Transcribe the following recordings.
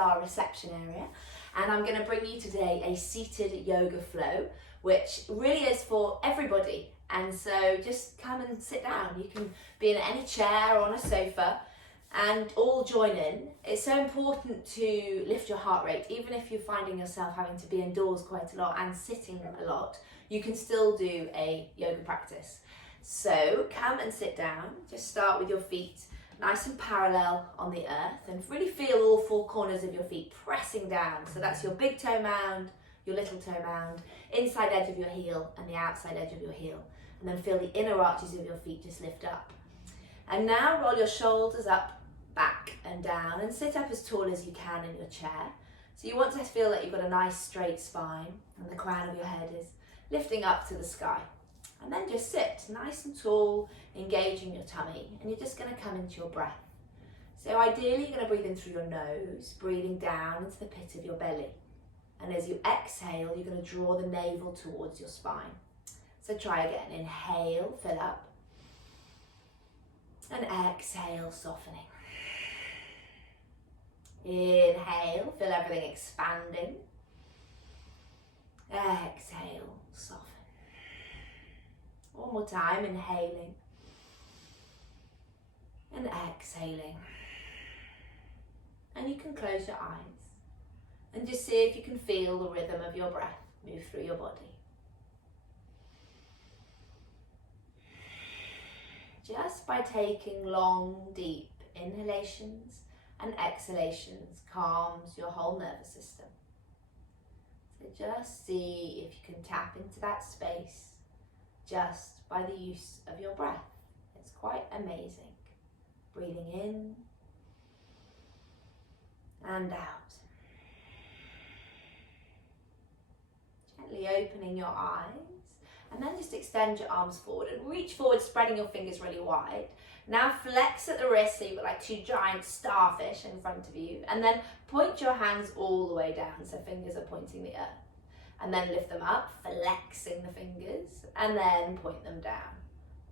our reception area, and I'm going to bring you today a seated yoga flow, which really is for everybody. And so just come and sit down. You can be in any chair or on a sofa and all join in. It's so important to lift your heart rate. Even if you're finding yourself having to be indoors quite a lot and sitting a lot, you can still do a yoga practice. So come and sit down. Just start with your feet nice and parallel on the earth, and really feel all four corners of your feet pressing down. So that's your big toe mound, your little toe mound, inside edge of your heel and the outside edge of your heel. And then feel the inner arches of your feet just lift up. And now roll your shoulders up, back and down, and sit up as tall as you can in your chair. So you want to feel that you've got a nice straight spine and the crown of your head is lifting up to the sky. And then just sit nice and tall, engaging your tummy, and you're just going to come into your breath. So ideally you're going to breathe in through your nose, breathing down into the pit of your belly. And as you exhale, you're going to draw the navel towards your spine. So try again. Inhale, fill up. And exhale, softening. Inhale, feel everything expanding. Exhale, soften. One more time, inhaling and exhaling. And you can close your eyes and just see if you can feel the rhythm of your breath move through your body. Just by taking long, deep inhalations and exhalations calms your whole nervous system. So just see if you can tap into that space just by the use of your breath. It's quite amazing. Breathing in and out. Gently opening your eyes, and then just extend your arms forward and reach forward, spreading your fingers really wide. Now flex at the wrist so you've got like two giant starfish in front of you, and then point your hands all the way down so fingers are pointing the earth. And then lift them up, flexing the fingers, and then point them down.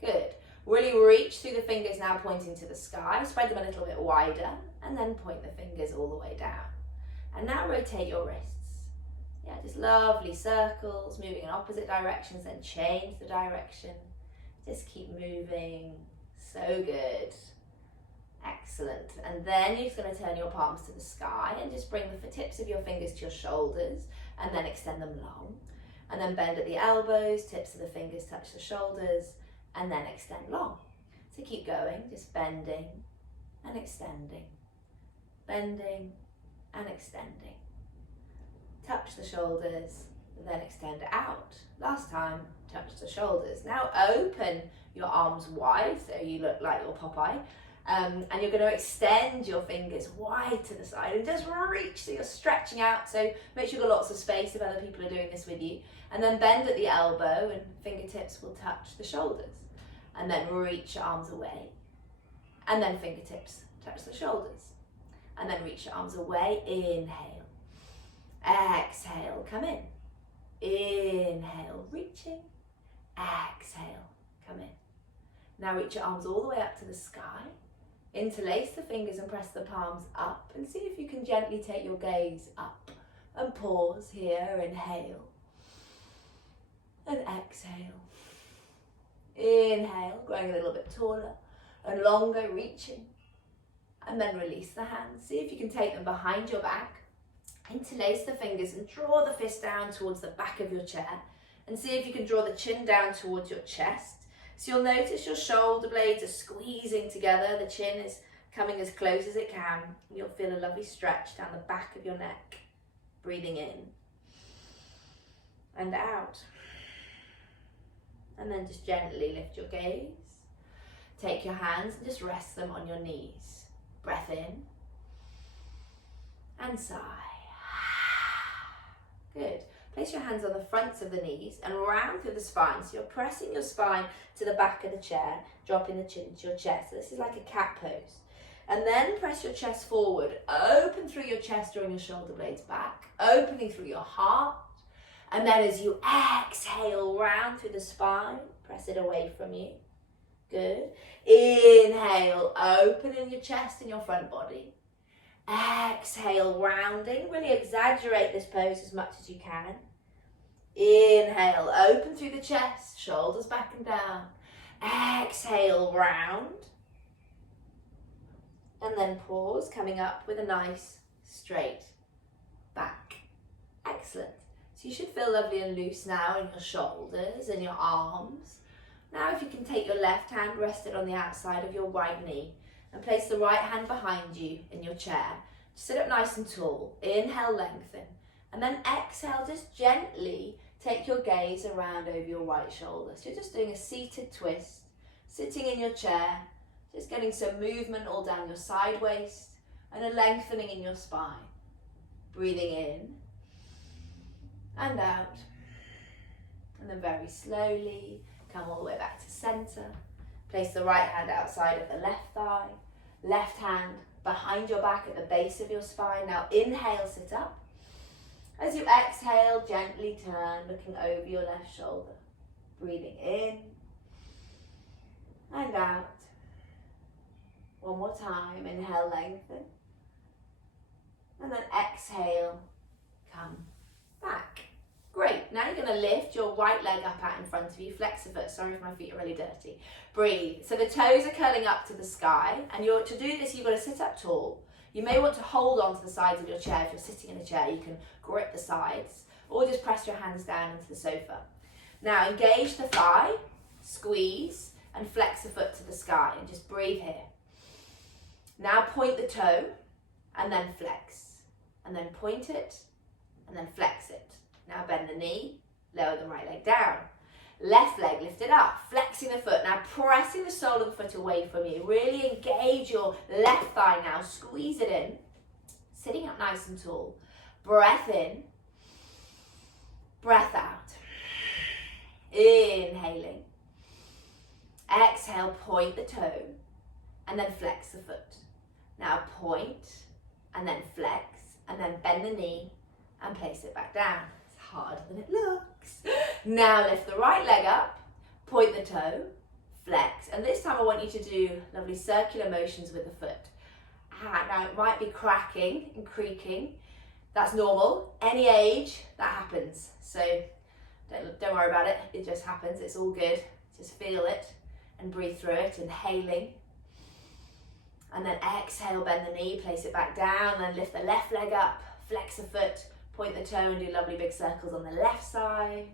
Good. Really reach through the fingers now, pointing to the sky. Spread them a little bit wider, and then point the fingers all the way down. And now rotate your wrists. Yeah, just lovely circles, moving in opposite directions, then change the direction. Just keep moving. So good. Excellent. And then you're just going to turn your palms to the sky and just bring the tips of your fingers to your shoulders, and then extend them long. And then bend at the elbows, tips of the fingers touch the shoulders, and then extend long. So keep going, just bending and extending, bending and extending. Touch the shoulders, then extend out. Last time, touch the shoulders. Now open your arms wide so you look like your Popeye. And you're going to extend your fingers wide to the side and just reach, so you're stretching out. So make sure you've got lots of space if other people are doing this with you. And then bend at the elbow and fingertips will touch the shoulders. And then reach your arms away. And then fingertips touch the shoulders. And then reach your arms away. Inhale. Exhale, come in. Inhale, reaching. Exhale, come in. Now reach your arms all the way up to the sky. Interlace the fingers and press the palms up, and see if you can gently take your gaze up and pause here. Inhale and exhale. Inhale, growing a little bit taller and longer, reaching, and then release the hands. See if you can take them behind your back. Interlace the fingers and draw the fist down towards the back of your chair, and see if you can draw the chin down towards your chest. So you'll notice your shoulder blades are squeezing together, the chin is coming as close as it can. You'll feel a lovely stretch down the back of your neck. Breathing in and out. And then just gently lift your gaze. Take your hands and just rest them on your knees. Breath in and sigh. Good. Place your hands on the fronts of the knees and round through the spine. So you're pressing your spine to the back of the chair, dropping the chin to your chest. So this is like a cat pose. And then press your chest forward. Open through your chest, drawing your shoulder blades back. Opening through your heart. And then as you exhale, round through the spine, press it away from you. Good. Inhale, opening your chest and your front body. Exhale, rounding. Really exaggerate this pose as much as you can. Inhale, open through the chest, shoulders back and down. Exhale, round. And then pause, coming up with a nice straight back. Excellent. So you should feel lovely and loose now in your shoulders and your arms. Now if you can take your left hand, rest it on the outside of your right knee and place the right hand behind you in your chair. Sit up nice and tall. Inhale, lengthen. And then exhale, just gently take your gaze around over your right shoulder. So you're just doing a seated twist, sitting in your chair, just getting some movement all down your side waist and a lengthening in your spine. Breathing in and out. And then very slowly come all the way back to center. Place the right hand outside of the left thigh. Left hand behind your back at the base of your spine. Now inhale, sit up. As you exhale, gently turn, looking over your left shoulder. Breathing in and out. One more time. Inhale, lengthen. And then exhale, come back. Great. Now you're going to lift your right leg up out in front of you. Flex the foot. Sorry if my feet are really dirty. Breathe. So the toes are curling up to the sky. And to do this, you've got to sit up tall. You may want to hold on to the sides of your chair. If you're sitting in a chair, you can grip the sides. Or just press your hands down into the sofa. Now engage the thigh, squeeze, and flex the foot to the sky. And just breathe here. Now point the toe, and then flex. And then point it, and then flex it. Now bend the knee, lower the right leg down. Left leg lifted up, flexing the foot. Now pressing the sole of the foot away from you. Really engage your left thigh now. Squeeze it in. Sitting up nice and tall. Breath in. Breath out. Inhaling. Exhale, point the toe. And then flex the foot. Now point. And then flex. And then bend the knee. And place it back down. Harder than it looks. Now lift the right leg up, point the toe, flex, and this time I want you to do lovely circular motions with the foot. Now it might be cracking and creaking. That's normal. Any age, that happens. So don't worry about it. It just happens. It's all good. Just feel it and breathe through it. Inhaling. And then exhale, bend the knee, place it back down, then lift the left leg up, flex the foot, point the toe and do lovely big circles on the left side.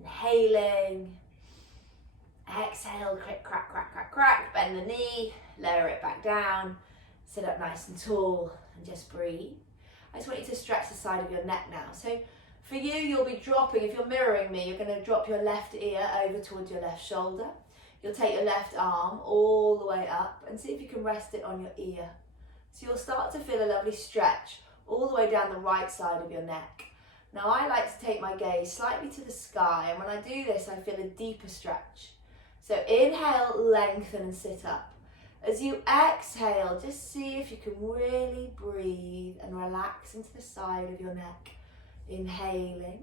Inhaling. Exhale, crack, crack, crack, crack, crack. Bend the knee, lower it back down. Sit up nice and tall and just breathe. I just want you to stretch the side of your neck now. So for you, you'll be dropping, if you're mirroring me, you're going to drop your left ear over towards your left shoulder. You'll take your left arm all the way up and see if you can rest it on your ear. So you'll start to feel a lovely stretch all the way down the right side of your neck. Now I like to take my gaze slightly to the sky, and when I do this I feel a deeper stretch. So inhale, lengthen and sit up. As you exhale, just see if you can really breathe and relax into the side of your neck. Inhaling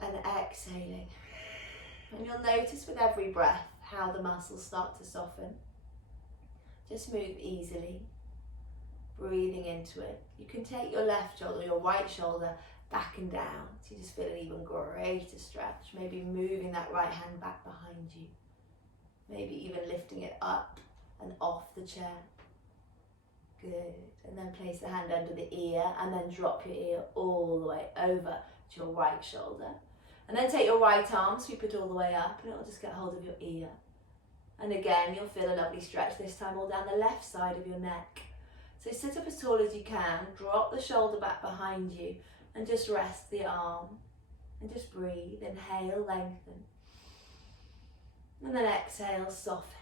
and exhaling. And you'll notice with every breath how the muscles start to soften. Just move easily. Breathing into it. You can take your left shoulder, your right shoulder back and down. So you just feel an even greater stretch. Maybe moving that right hand back behind you. Maybe even lifting it up and off the chair. Good. And then place the hand under the ear and then drop your ear all the way over to your right shoulder. And then take your right arm, sweep it all the way up, and it'll just get hold of your ear. And again, you'll feel a lovely stretch, this time all down the left side of your neck. So sit up as tall as you can, drop the shoulder back behind you and just rest the arm and just breathe. Inhale, lengthen. And then exhale, soften.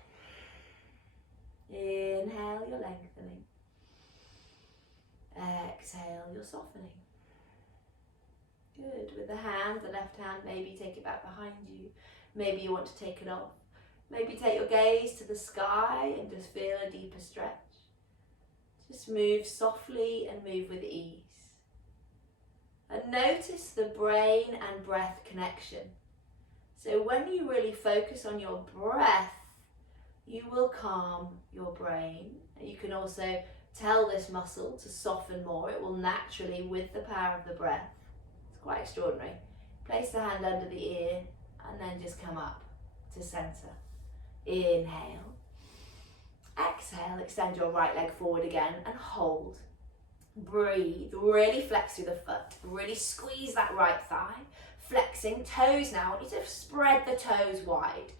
Inhale, you're lengthening. Exhale, you're softening. Good. With the hand, the left hand, maybe take it back behind you. Maybe you want to take it off. Maybe take your gaze to the sky and just feel a deeper stretch. Just move softly and move with ease. And notice the brain and breath connection. So when you really focus on your breath, you will calm your brain. You can also Tell this muscle to soften more. It will naturally, with the power of the breath. It's quite extraordinary. Place the hand under the ear and then just come up to center. Inhale. Exhale, extend your right leg forward again and hold. Breathe, really flex through the foot. Really squeeze that right thigh. Flexing, toes now. I want you to spread the toes wide.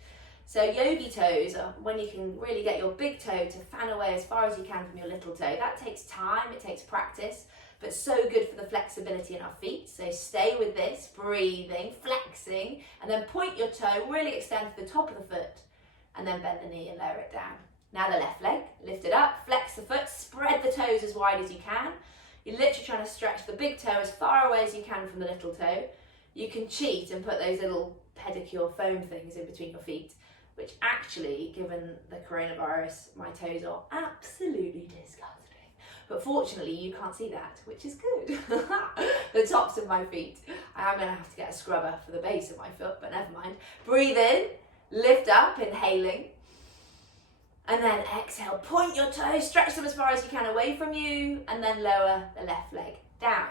So yogi toes are when you can really get your big toe to fan away as far as you can from your little toe. That takes time, it takes practice, but so good for the flexibility in our feet. So stay with this, breathing, flexing, and then point your toe, really extend to the top of the foot, and then bend the knee and lower it down. Now the left leg, lift it up, flex the foot, spread the toes as wide as you can. You're literally trying to stretch the big toe as far away as you can from the little toe. You can cheat and put those little pedicure foam things in between your feet, which actually, given the coronavirus, my toes are absolutely disgusting. But fortunately, you can't see that, which is good. The tops of my feet. I am going to have to get a scrubber for the base of my foot, but never mind. Breathe in, lift up, inhaling. And then exhale, point your toes, stretch them as far as you can away from you, and then lower the left leg down.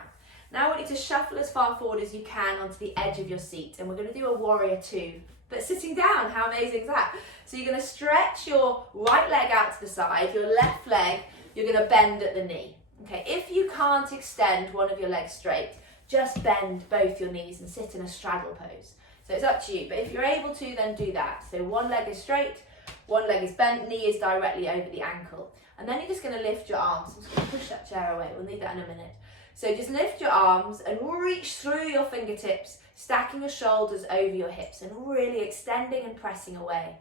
Now I want you to shuffle as far forward as you can onto the edge of your seat, and we're going to do a warrior two, but sitting down. How amazing is that? So you're going to stretch your right leg out to the side, your left leg, you're going to bend at the knee. Okay, if you can't extend one of your legs straight, just bend both your knees and sit in a straddle pose. So it's up to you, but if you're able to, then do that. So one leg is straight, one leg is bent, knee is directly over the ankle. And then you're just going to lift your arms. I'm just going to push that chair away, we'll need that in a minute. So just lift your arms and reach through your fingertips, stacking your shoulders over your hips and really extending and pressing away.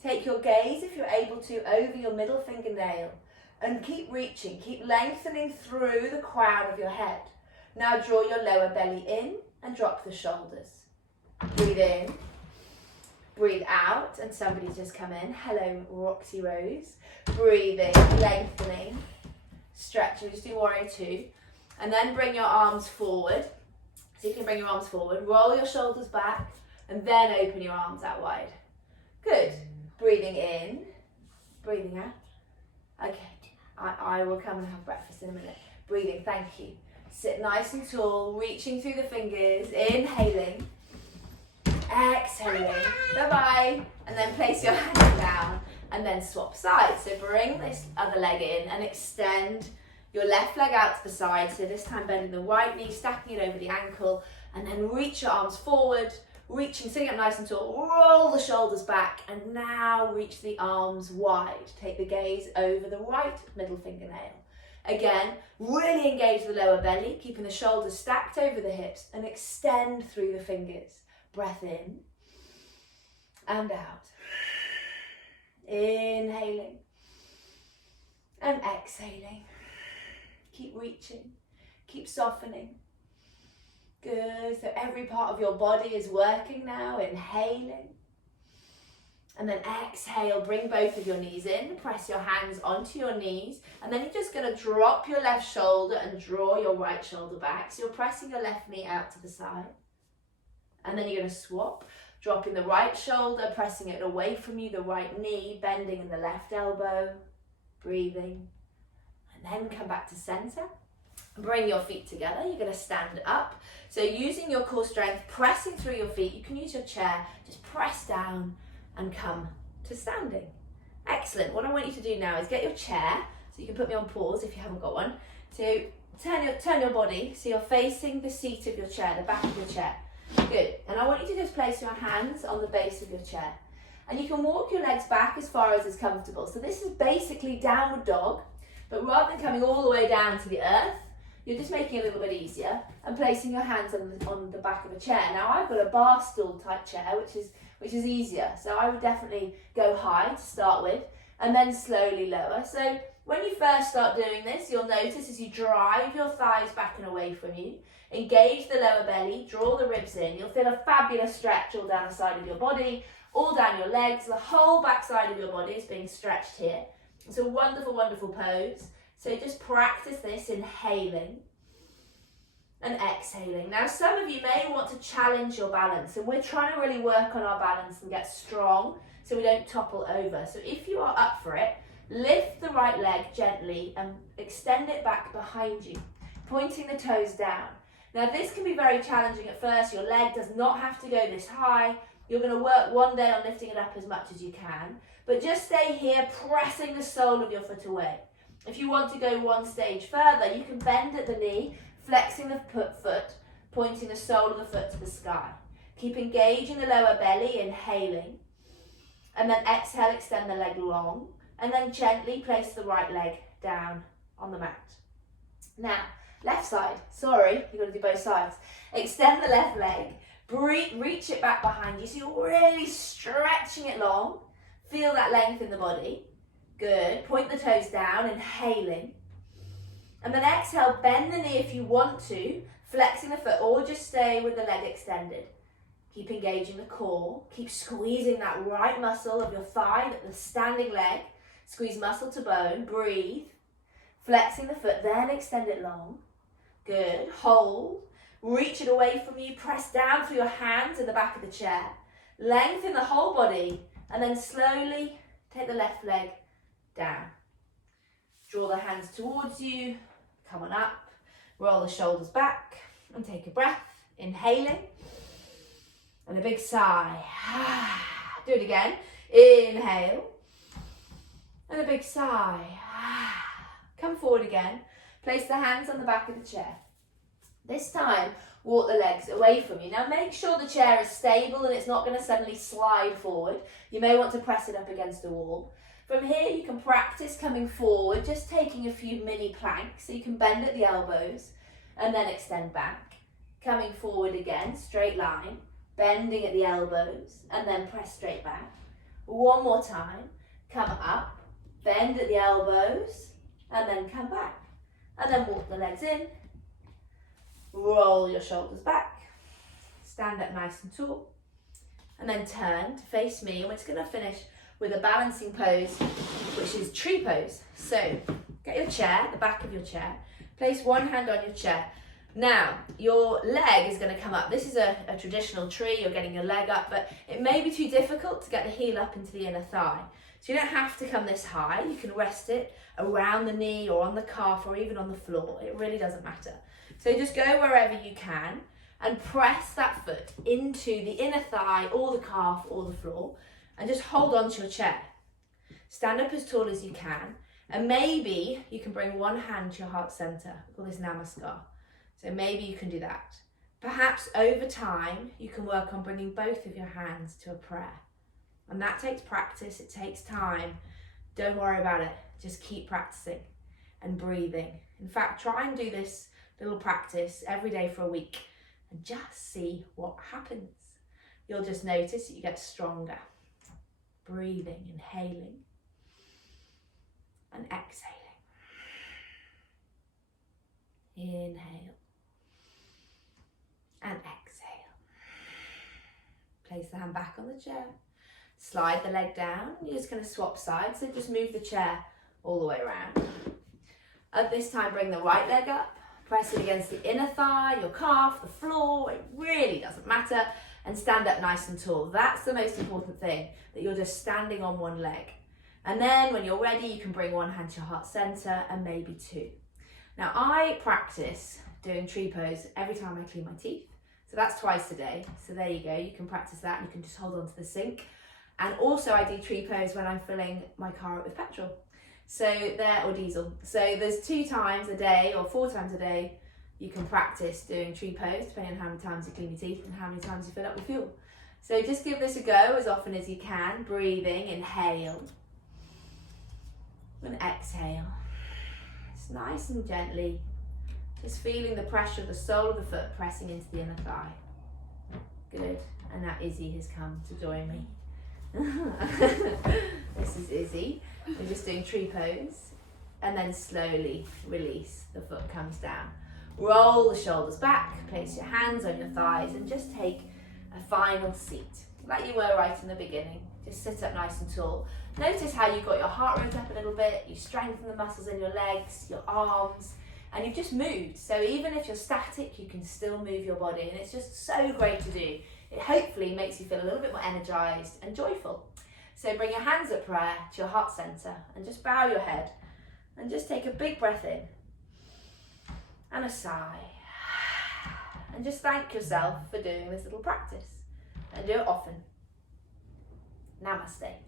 Take your gaze, if you're able to, over your middle fingernail and keep reaching, keep lengthening through the crown of your head. Now draw your lower belly in and drop the shoulders. Breathe in, breathe out, and somebody's just come in. Hello, Roxy Rose. Breathing, lengthening, stretching, just do warrior two. And then bring your arms forward. So you can bring your arms forward, roll your shoulders back, and then open your arms out wide. Good. Breathing in, breathing out. Okay, I will come and have breakfast in a minute. Breathing, thank you. Sit nice and tall, reaching through the fingers, inhaling, exhaling, bye-bye. And then place your hands down, and then swap sides. So bring this other leg in and extend your left leg out to the side, so this time bending the right knee, stacking it over the ankle, and then reach your arms forward, reaching, sitting up nice and tall, roll the shoulders back, and now reach the arms wide. Take the gaze over the right middle fingernail. Again, really engage the lower belly, keeping the shoulders stacked over the hips, and extend through the fingers. Breath in, and out. Inhaling, and exhaling. Keep reaching, keep softening. Good, so every part of your body is working now, inhaling. And then exhale, bring both of your knees in, press your hands onto your knees, and then you're just gonna drop your left shoulder and draw your right shoulder back. So you're pressing your left knee out to the side. And then you're gonna swap, dropping the right shoulder, pressing it away from you, the right knee, bending in the left elbow, breathing. And then come back to center. Bring your feet together. You're going to stand up. So using your core strength, pressing through your feet, you can use your chair, just press down and come to standing. Excellent. What I want you to do now is get your chair, so you can put me on pause if you haven't got one. So turn your body, so you're facing the seat of your chair, the back of your chair. Good. And I want you to just place your hands on the base of your chair. And you can walk your legs back as far as is comfortable. So this is basically downward dog. But rather than coming all the way down to the earth, you're just making it a little bit easier and placing your hands on the back of a chair. Now I've got a bar stool type chair, which is easier. So I would definitely go high to start with and then slowly lower. So when you first start doing this, you'll notice as you drive your thighs back and away from you, engage the lower belly, draw the ribs in. You'll feel a fabulous stretch all down the side of your body, all down your legs. The whole back side of your body is being stretched here. It's a wonderful, wonderful pose. So just practice this, inhaling and exhaling. Now, some of you may want to challenge your balance, and we're trying to really work on our balance and get strong so we don't topple over. So if you are up for it, Lift the right leg gently and extend it back behind you, pointing the toes down. Now this can be very challenging at first. Your leg does not have to go this high. You're going to work one day on lifting it up as much as you can, but just stay here, pressing the sole of your foot away. If you want to go one stage further, you can bend at the knee, flexing the foot, pointing the sole of the foot to the sky. Keep engaging the lower belly, inhaling, and then exhale, extend the leg long, and then gently place the right leg down on the mat. Now, left side, sorry, you've got to do both sides. Extend the left leg, reach it back behind you, so you're really stretching it long. Feel that length in the body. Good, point the toes down, inhaling. And then exhale, bend the knee if you want to, flexing the foot, or just stay with the leg extended. Keep engaging the core, keep squeezing that right muscle of your thigh, the standing leg. Squeeze muscle to bone, breathe. Flexing the foot, then extend it long. Good, hold. Reach it away from you, press down through your hands in the back of the chair. Lengthen the whole body, and then slowly take the left leg down. Draw the hands towards you, come on up, roll the shoulders back, and take a breath, inhaling, and a big sigh. Do it again, inhale, and a big sigh. Come forward again, place the hands on the back of the chair. This time, walk the legs away from you. Now make sure the chair is stable and it's not going to suddenly slide forward. You may want to press it up against a wall. From here, you can practice coming forward, just taking a few mini planks, so you can bend at the elbows and then extend back. Coming forward again, straight line, bending at the elbows and then press straight back. One more time, come up, bend at the elbows and then come back. And then walk the legs in, roll your shoulders back, stand up nice and tall, and then turn to face me. And we're just going to finish with a balancing pose, which is tree pose. So get your chair, the back of your chair, place one hand on your chair. Now your leg is going to come up. This is a traditional tree, you're getting your leg up, but it may be too difficult to get the heel up into the inner thigh. So you don't have to come this high. You can rest it around the knee or on the calf or even on the floor. It really doesn't matter. So just go wherever you can and press that foot into the inner thigh or the calf or the floor and just hold on to your chair. Stand up as tall as you can, and maybe you can bring one hand to your heart center. We call this namaskar. So maybe you can do that. Perhaps over time, you can work on bringing both of your hands to a prayer. And that takes practice, it takes time. Don't worry about it, just keep practicing and breathing. In fact, try and do this little practice every day for a week and just see what happens. You'll just notice that you get stronger. Breathing, inhaling and exhaling. Inhale and exhale. Place the hand back on the chair. Slide the leg down. You're just going to swap sides, so just move the chair all the way around. At this time, bring the right leg up. Press it against the inner thigh, your calf, the floor. It really doesn't matter. And stand up nice and tall. That's the most important thing, that you're just standing on one leg. And then when you're ready, you can bring one hand to your heart center and maybe two. Now I practice doing tree pose every time I clean my teeth. So that's twice a day. So there you go. You can practice that. You can just hold on to the sink. And also I do tree pose when I'm filling my car up with petrol. So there, or diesel. So there's 2 times a day or 4 times a day you can practice doing tree pose, depending on how many times you clean your teeth and how many times you fill up with fuel. So just give this a go as often as you can. Breathing, inhale and exhale. It's nice and gently, just feeling the pressure of the sole of the foot pressing into the inner thigh. Good, and now Izzy has come to join me. This is Izzy. We're just doing tree pose, and then slowly release. The foot comes down. Roll the shoulders back, place your hands on your thighs, and just take a final seat, like you were right in the beginning. Just sit up nice and tall. Notice how you got your heart rate up a little bit, you strengthen the muscles in your legs, your arms, and you've just moved. So even if you're static, you can still move your body, and it's just so great to do. It hopefully makes you feel a little bit more energized and joyful. So bring your hands at prayer to your heart center and just bow your head and just take a big breath in and a sigh. And just thank yourself for doing this little practice and do it often. Namaste.